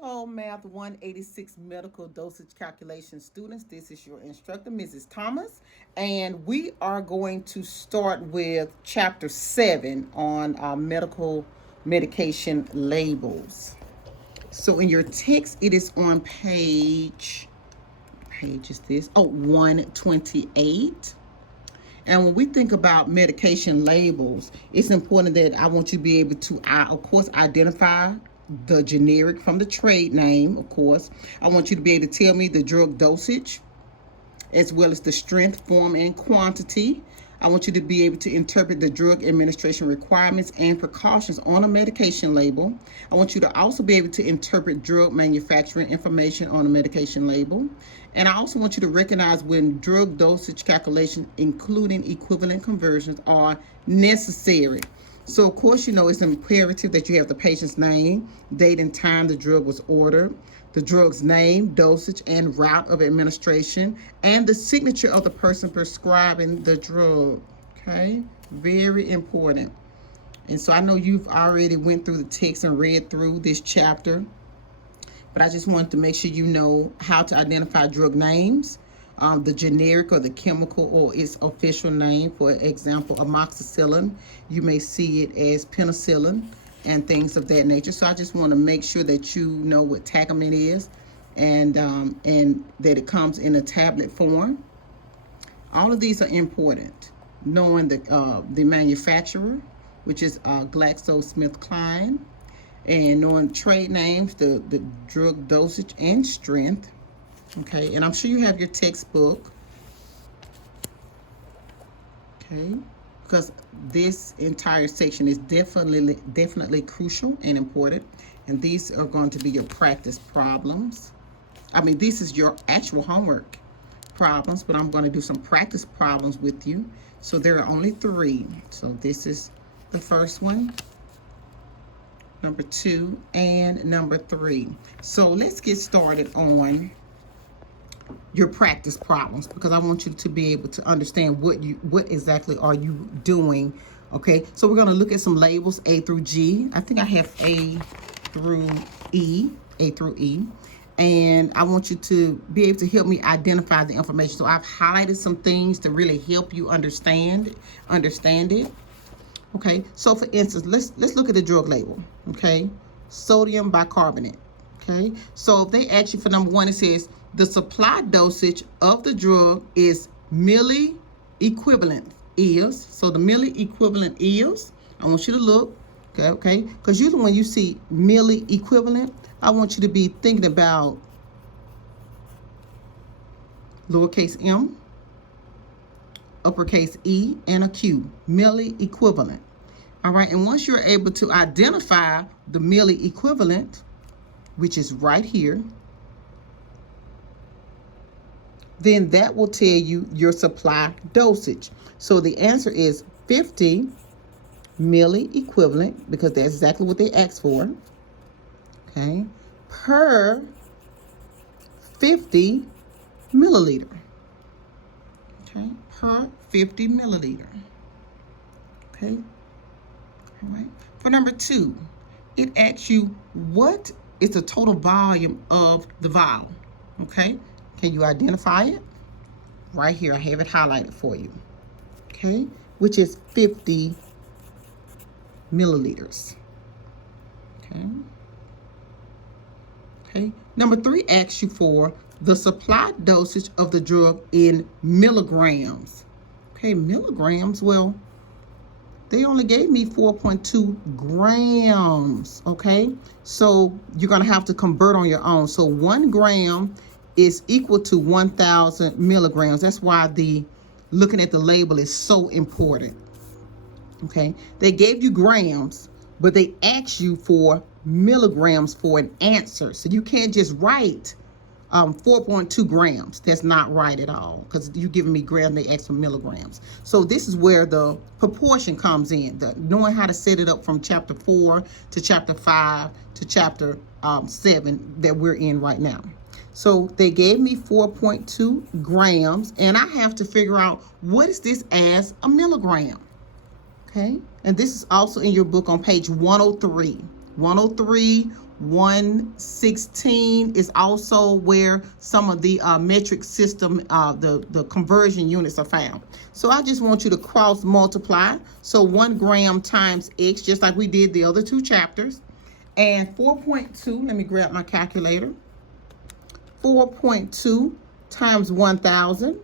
Hello, Math 186 Medical Dosage Calculation students. This is your instructor, Mrs. Thomas, and we are going to start with Chapter 7 on medical medication labels. So in your text, it is on page is this? 128. And when we think about medication labels, it's important that I want you to be able to, of course, identify the generic from the trade name, of course. I want you to be able to tell me the drug dosage, as well as the strength, form, and quantity. I want you to be able to interpret the drug administration requirements and precautions on a medication label. I want you to also be able to interpret drug manufacturing information on a medication label. And I also want you to recognize when drug dosage calculations, including equivalent conversions, are necessary. So, of course, you know it's imperative that you have the patient's name, date, and time the drug was ordered, the drug's name, dosage, and route of administration, and the signature of the person prescribing the drug. Okay, very important. And so I know you've already went through the text and read through this chapter, but I just wanted to make sure you know how to identify drug names, the generic or the chemical or its official name. For example, amoxicillin, you may see it as penicillin and things of that nature. So I just want to make sure that you know what Tagamet is, and that it comes in a tablet form. All of these are important. Knowing the manufacturer, which is GlaxoSmithKline, and knowing trade names, the drug dosage and strength. Okay, and I'm sure you have your textbook. Okay, because this entire section is definitely crucial and important, and these are going to be your practice problems. I mean, this is your actual homework problems, but I'm going to do some practice problems with you. So there are only 3. So this is the first one, number 2, and number 3. So let's get started on your practice problems, because I want you to be able to understand what exactly are you doing. Okay, so we're going to look at some labels, A through G. I think I have A through E, and I want you to be able to help me identify the information. So I've highlighted some things to really help you understand it. Okay, so for instance, let's look at the drug label. Okay, sodium bicarbonate. Okay, so if they ask you for number 1, it says the supply dosage of the drug is milli equivalent is. So the milli equivalent is, I want you to look, okay, because usually when you see milli equivalent, I want you to be thinking about lowercase m, uppercase E, and a Q, milli equivalent. All right, and once you're able to identify the milli equivalent, which is right here, then that will tell you your supply dosage. So the answer is 50 milli equivalent, because that's exactly what they asked for, okay, per 50 milliliter, okay, per 50 milliliter, okay, all right. For number 2, it asks you what is the total volume of the vial, okay. Can you identify it? Right here, I have it highlighted for you, okay, which is 50 milliliters, okay. Okay, number 3 asks you for the supply dosage of the drug in milligrams. Okay, milligrams, well, they only gave me 4.2 grams, okay? So you're gonna have to convert on your own. So 1 gram is equal to 1,000 milligrams. That's why looking at the label is so important, okay? They gave you grams, but they asked you for milligrams for an answer. So you can't just write 4.2 grams. That's not right at all, because you're giving me grams, they ask for milligrams. So this is where the proportion comes in, knowing how to set it up from chapter 4 to chapter 5 to chapter 7 that we're in right now. So they gave me 4.2 grams, and I have to figure out what is this as a milligram. Okay, and this is also in your book on page 103. 103 116 is also where some of the metric system, the conversion units are found. So I just want you to cross multiply. So 1 gram times X, just like we did the other 2 chapters. And 4.2, let me grab my calculator. 4.2 times 1,000